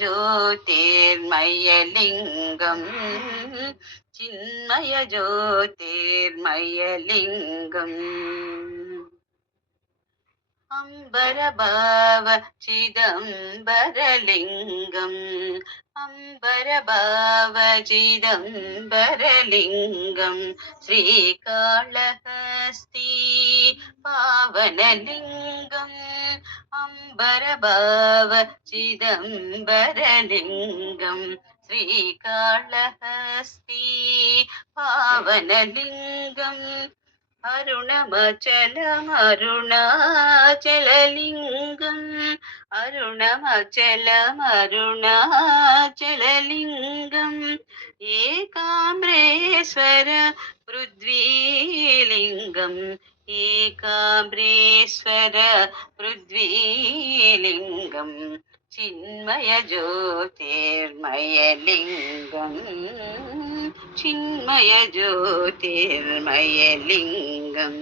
ज्योतिर्मयलिङ्गम् चिन्मय ज्योतिर्मयलिङ्गम् अम्बरभाव चिदम्बरलिङ्गम् अम्बरभाव चिदम्बरलिङ्गम् श्रीकाళहस्ती पावनलिङ्गम् अम्बरभाव चिदम्बरलिङ्गम् श्रीकाళहस्ती पावनलिङ्गम् अरुणमचलमरुणाचललिङ्गम् अरुणमचलमरुणाचललिङ्गम् एकाम्रेश्वर पृथ्वीलिङ्गम् एकाम्रेश्वर पृथ्वीलिङ्गम् चिन्मय ज्योतिर्मयलिङ्गम् चिन्मय ज्योतिर्मयलिङ्गम्